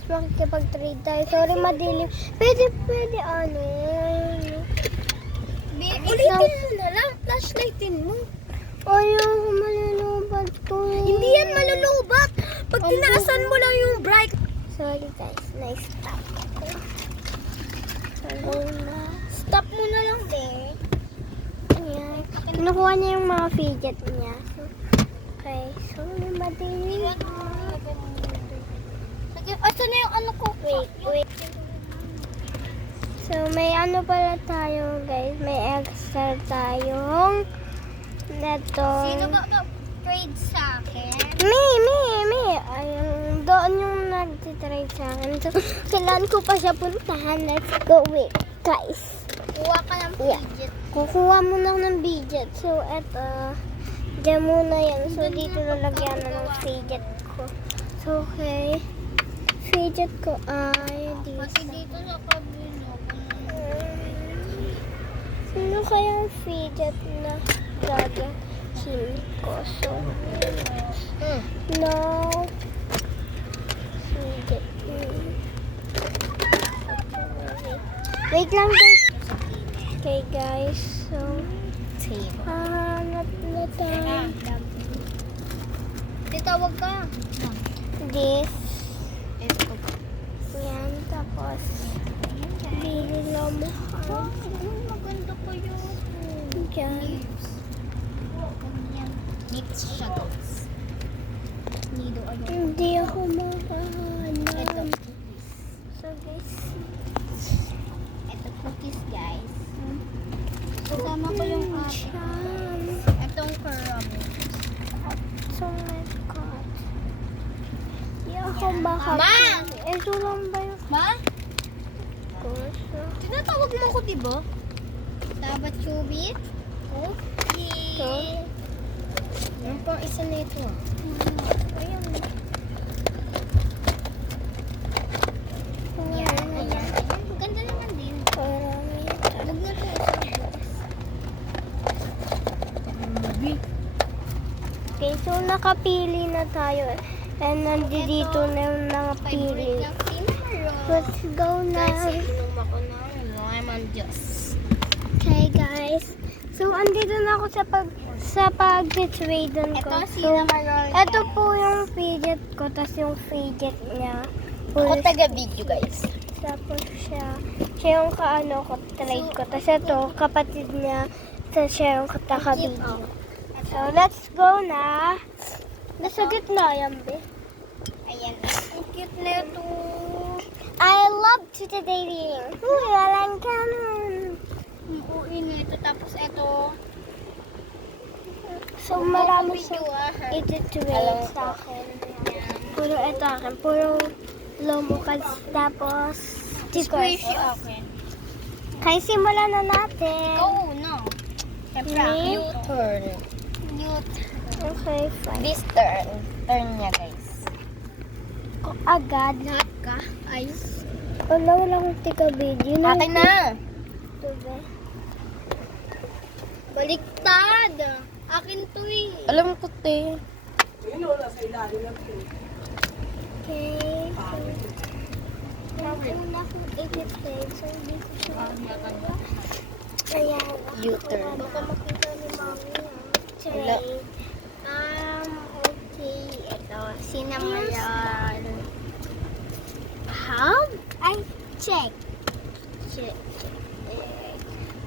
guys, makikipag-trade tayo. Sorry, madilim. Pwede, ano. Ulitin mo na lang. Flashlightin mo. Ayaw, malulubat to eh. Hindi yan malulubat. Pag tinaasan mo lang yung bright. Sorry guys, na-stop ako. Sorry na. Stop mo na lang, there. Ayan. Kinukuha niya yung mga fidget niya. Okay, so madilim. Asa na yung ano ko? Wait. So, may ano pala tayo, guys. May extra tayong neto. Sino ba trade sa akin? Me. Ayun, doon yung nag-trade sa akin. So, kailangan ko pa siya puntahan. Let's go. Wait, guys. Kuha ka ng fidget. Kukuha mo lang ng fidget. So, eto. Diyan muna yan. So, dito lalagyan na ng fidget ko. So, okay. Fidget ko ay dito. Pati dito sa kabilo. Sino kayang fidget na gagawin ko? So, no fidget. Wait lang guys. Okay guys, so hanap na tayo. Titawag ka. This. Ito. Yan, tapos bili lang mo. Maganda pa yun. Yan. Mixed shuttles. Nido ano. Hindi ako Ito. makahanap. Cookies. So guys, Ito cookies, guys. Kasama ko yung Jam. Itong caramel. So my God. Hindi ako baka. Ma! Ito lang ba yung Ma? gusto? Tinatawag mo ko, diba? Dapat chubit? Okay. Ano pang isa nito? Ayun. Yan, ayan. Maganda naman din. Parami. Huwag na ito Okay, so nakapili na tayo. And nandito na yung nakapili. Let's go na. Inom ako ng lemon juice. Okay guys. So andito na ako sa pag-trade ko. Ito, si So, Maroon. ito po yung fidget ko, tas yung fidget niya. Ako taga-video, guys. Tapos siya yung kaano ko, trade ko. Tas ito, kapatid niya, tas siya yung kataka-video. So let's go na. Nasa gitna yan, be. Ayan. Ang cute na ito. I love to the dating. Uy, walang ganun. Ang uwi nito. Tapos ito. So marami Video, siyang Alam iti-trade ko. sa akin. Ayan. Puro ito akin. Puro lomo cards. Tapos stickers. Squishy akin. Kaya simulan na natin. Ikaw una. Siyempre, Me? new turn. New Okay, fine. This turn. Turn niya, guys. Agad. Lahat ka. Ayos. Wala akong tika-video. Akin na. Ito ba? Baliktad. Akin to eh. Alam ko, te. Okay. Nauna akong i-trade. So, hindi ko siya. Ayan. U-turn. Baka makita ni Mami. Wala. Trade. Okay. Ito. Cinnamon. How? Ay, check. Check.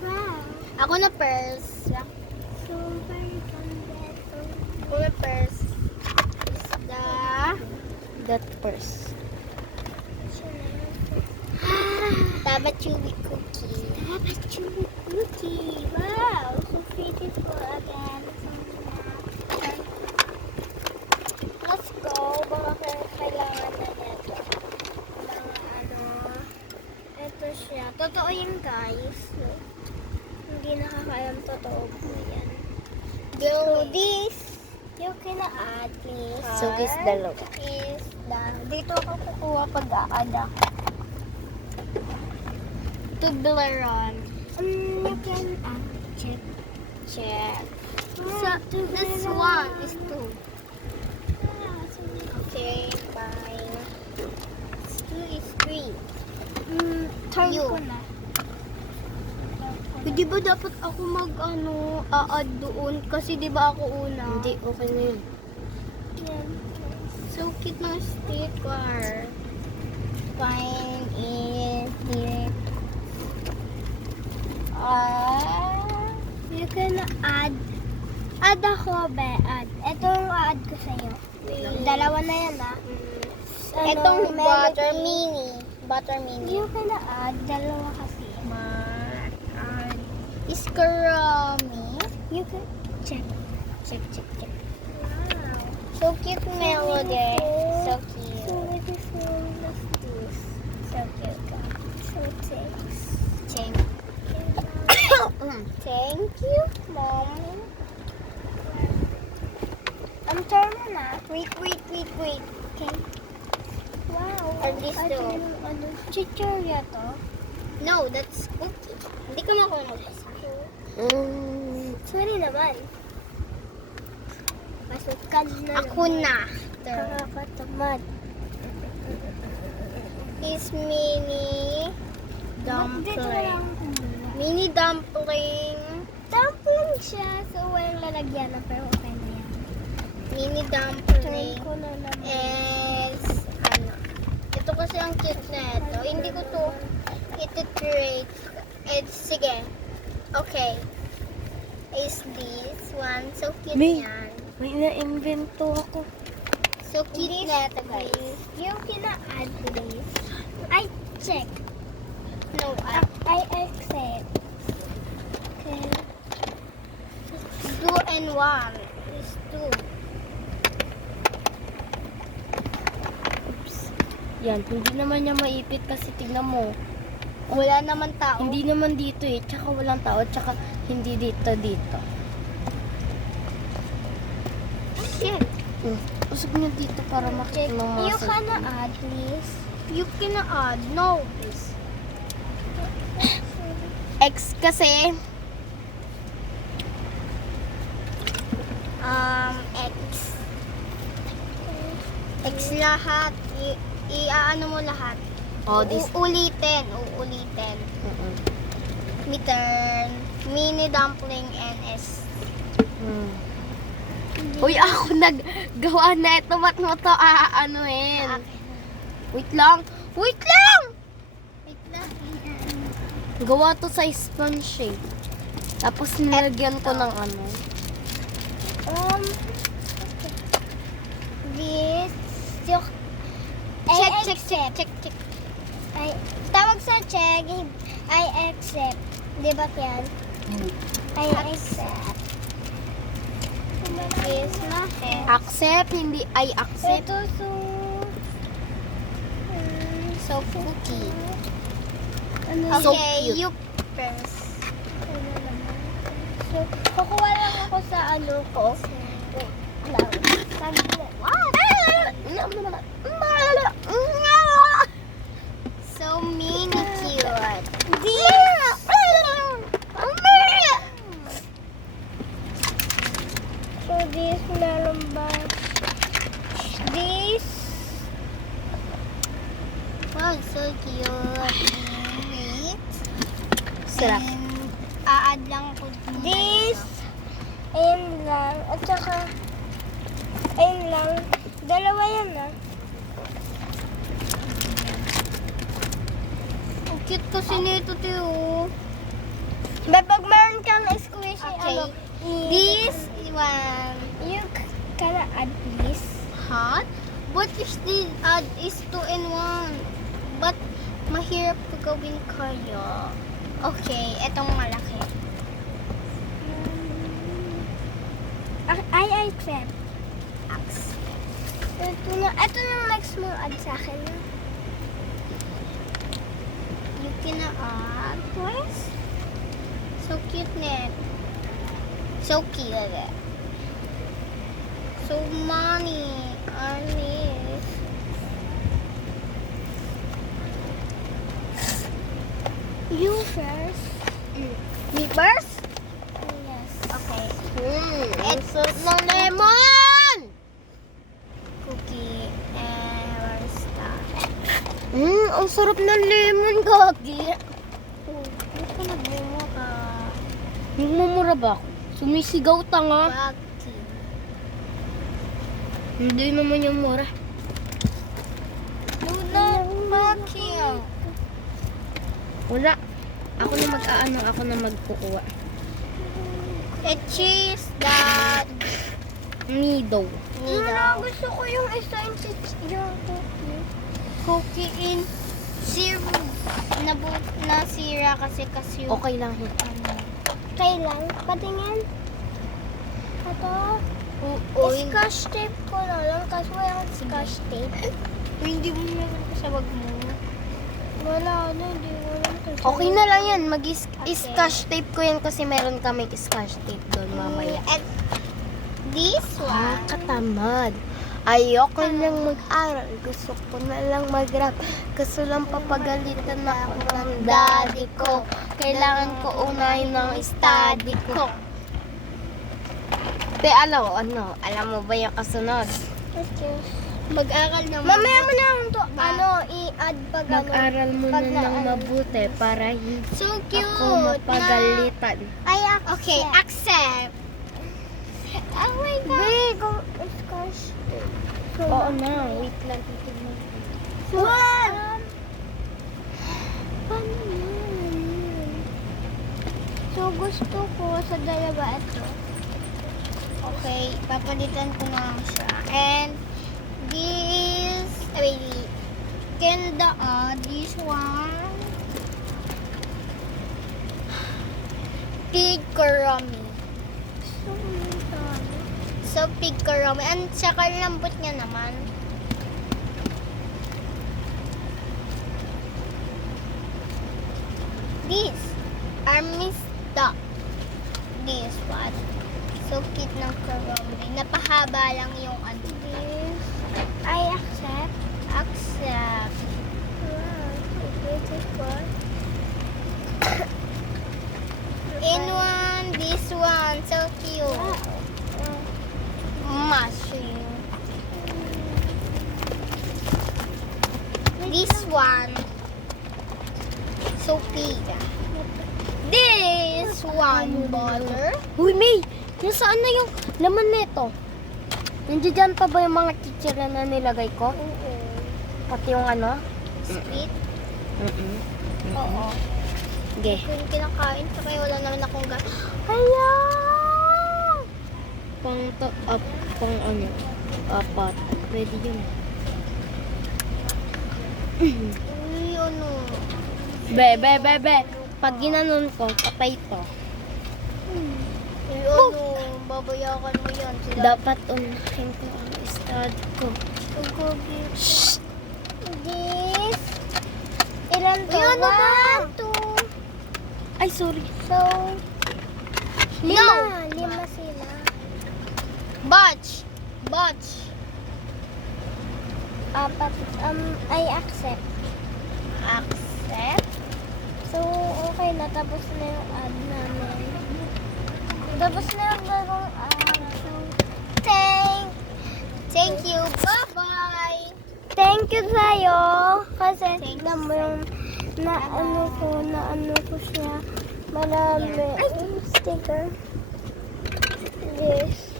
Wow. Ako na purse. Super completo. Ako na purse. That purse. Taba chewy cookie. Dapat chewy cookie. Wow. So beautiful again. Let's go. Baka kailangan na nito. Mga ano. Ito siya. Totoo yun guys. No? Hindi nakakaalam totoo po yan. So this, you can add please. So, this dalawa. Is dito ako kukuha pag-a-add ako. Toblerone. You can check. Check. So, This one is 2. Okay, bye. 3. Turn You. ko na. Di ba dapat ako add doon? Kasi di ba ako una? Hindi, okay na yun. Yan. So cute ng sticker. Fine is here. You can add. Add ako, be. Add. Ito yung add ko sa'yo. Dalawa na yan, ah. Itong butter Melody. mini. You can add. Dalawa kasi. Add. Iskarami. You can check. Check. Wow. So cute melody. So So cute. beautiful. Let's do this. So cute. So thanks. Thank Thank you, Mom. Ang turn mo na. Wait. Okay. Wow. At least Ano two. yung ano? Chichurya to? No, that's cookie. Hindi ko na magbasa. Sorry naman. Masukan na Ako na. Nakakatamad. Is mini Dito lang dumpling. muna. Mini dumpling. Dumpling siya. So, walang lalagyan na pero okay na yan. Mini Turn dumpling. ko na naman. Is, ito kasi ang cute na ito. Hindi ko to ititrate. Sige. Okay. Is this one. So cute May- yan. May na-invento ako. So cute na ito, guys. Yung kina-add please. I check. No, I accept. Okay. 2 and 1 is 2. Yan, hindi naman niya maipit kasi tignan mo. Wala naman tao. Hindi naman dito eh. Tsaka walang tao. Tsaka hindi dito. Shit. Usog niya dito para makita ng You muscle. can add please. You cannot add. No, please. X kasi. X. X lahat. I-ano mo lahat. Oh, this. Uulitin. Mm-mm. Return. Mini dumpling and S. Uy, ako naggawa na ito. Ba't mo ito aanuhin? Wait lang. Wait lang! Gawa to sa sponge eh. Tapos nilagyan ko ng ano. This yung Check. I tawag sa check. I accept. Di ba yan? I accept. Is my head. Accept, hindi I accept. Ito So cookie. ano So Okay, cute. you press. So, kukuha lang ako sa ano ko. Wait lang. Saglit. What? So mini cute. So, this meron ba? This. Wow, so cute. Wait. Sarap. And a-add lang ko muna This. ito. Ayun lang. At saka, ayun lang. Dalawa yan ah. Ang cute kasi nito, Teo. But pag meron kang squishy, Okay. ano, This one. you can add this. Hot? What if the add is 2 in 1? But mahirap ko gawin kaya. Okay, etong malaki. I accept. Ito na next mo add sa akin. You can add please. So cute net. So cute. So money. Anis. You first. Me first? Yes. Okay. It's ng lemon! Cookie and stuff. Ang sarap ng lemon, gagi. Ba't ka nagmumura ka? Nagmumura ba ako? Sumisigaw tanga. Bakit? Hindi naman yung mura. Luna, bakit? Wala. Ako na mag-aano, ako na magkukuha. Cheese that Nido. Gusto ko yung isa yung cookie in syrup na sira kasi yung Okay lang. kailan? Patingin. Ito. Scotch tape ko na lang kasi walang scotch tape. Hindi mo meron ka sa bag mo. Wala na, hindi ko lang ito. Okay na lang yan. Mag-scotch tape ko yan kasi meron kami scotch tape doon mamaya. And this one. Katamad. Ayoko nang mag-aral. Gusto ko na lang mag-rap. Kaso lang papagalitan ako ng daddy ko. Kailangan ko unahin ng study ko. Te, alam mo ba yung kasunod? Mag-aral naman. Mamaya mo na to, i-add pag Mag-aral mo pag na ng mabuti para hindi So cute. ako mapagalitan. Ay, Okay, accept. Oh my God. Big, scotch tape. Oo na, wait lang. Titignan ko. What? Paano yun? So, gusto ko sa dalawa ito. Okay, papalitan ko na lang siya. And this, this one. Pig karami. So, pig karami. And saka lambot niya naman. This, armista. This one. So, cute ng karami. Napahaba lang yung ano. This, I accept. Accept. Wow, beautiful. In one, this one. So cute. Mushroom. This one. So big. This one, butter. Uy, May! Nasaan na yung laman nito? Nandiyan pa ba yung mga chichira na nilagay ko? Pati yung ano? Sweet. Oo. Sige. Ito yung kinakain. Saka wala naman akong gas. Pang up, pang ano? Apat. Pwede yun. Uy, ano? Be. Pag ginanon ko, patay to. Uy, ano? Babayakan mo yan. Sila. Dapat unahin ko ang stud ko. Shh! This, ilan to? Uy, ano ba? 1, 2, Ay, sorry. so, No! Lima sila. Batch. Apat, I accept. Accept. So, okay na. Tapos na yung add namin. Tapos na yung bagong add. So, Thank you. Bye-bye. thank you sa'yo. Kasi, Thank tignan mo yung na ano ko siya. Marami. Yung sticker. This.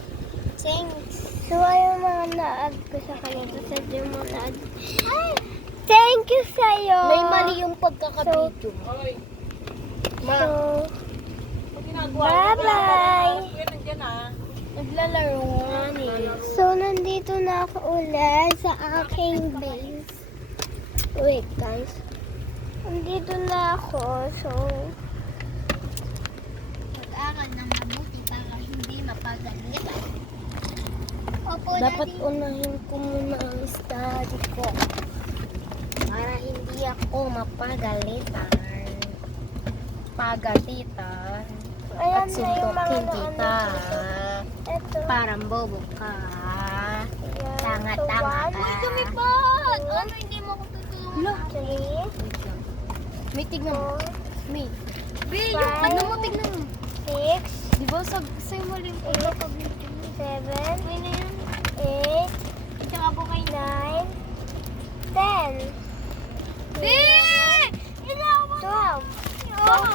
Thanks. So, ayun mga na-add ko sa kanya. Tapos, hindi mo na-add. Thank you sa'yo. May mali yung pagkakabidyo. So, bye-bye. Naglalaro nga ni. So, nandito na ako ulit sa aking base. Wait, guys. Nandito na ako. So, Mag-aral ng mabuti para hindi mapagalitan. Opo, Dapat Daddy. unahin ko muna ang study ko. Para hindi ako mapagalitan. Pagalitan. ayan At na yung suntukin mga kita. Ito. Parang bobo ka. Ayan. Tanga-tanga So, 1, ka. Lumipad! Ano, hindi mo ako tutulungan? 3, May tignan mo. 4, May. Be, yung Ano mo tignan mo? 6, Di ba sa'yo maling pagkakabidyo? 7, Ano na yun? 8, Tsaka po kayo. 9, 10.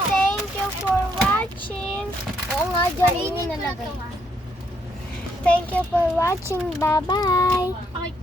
thank you for watching. Oo nga, dyan yun nalagay. Thank you for watching. Bye-bye.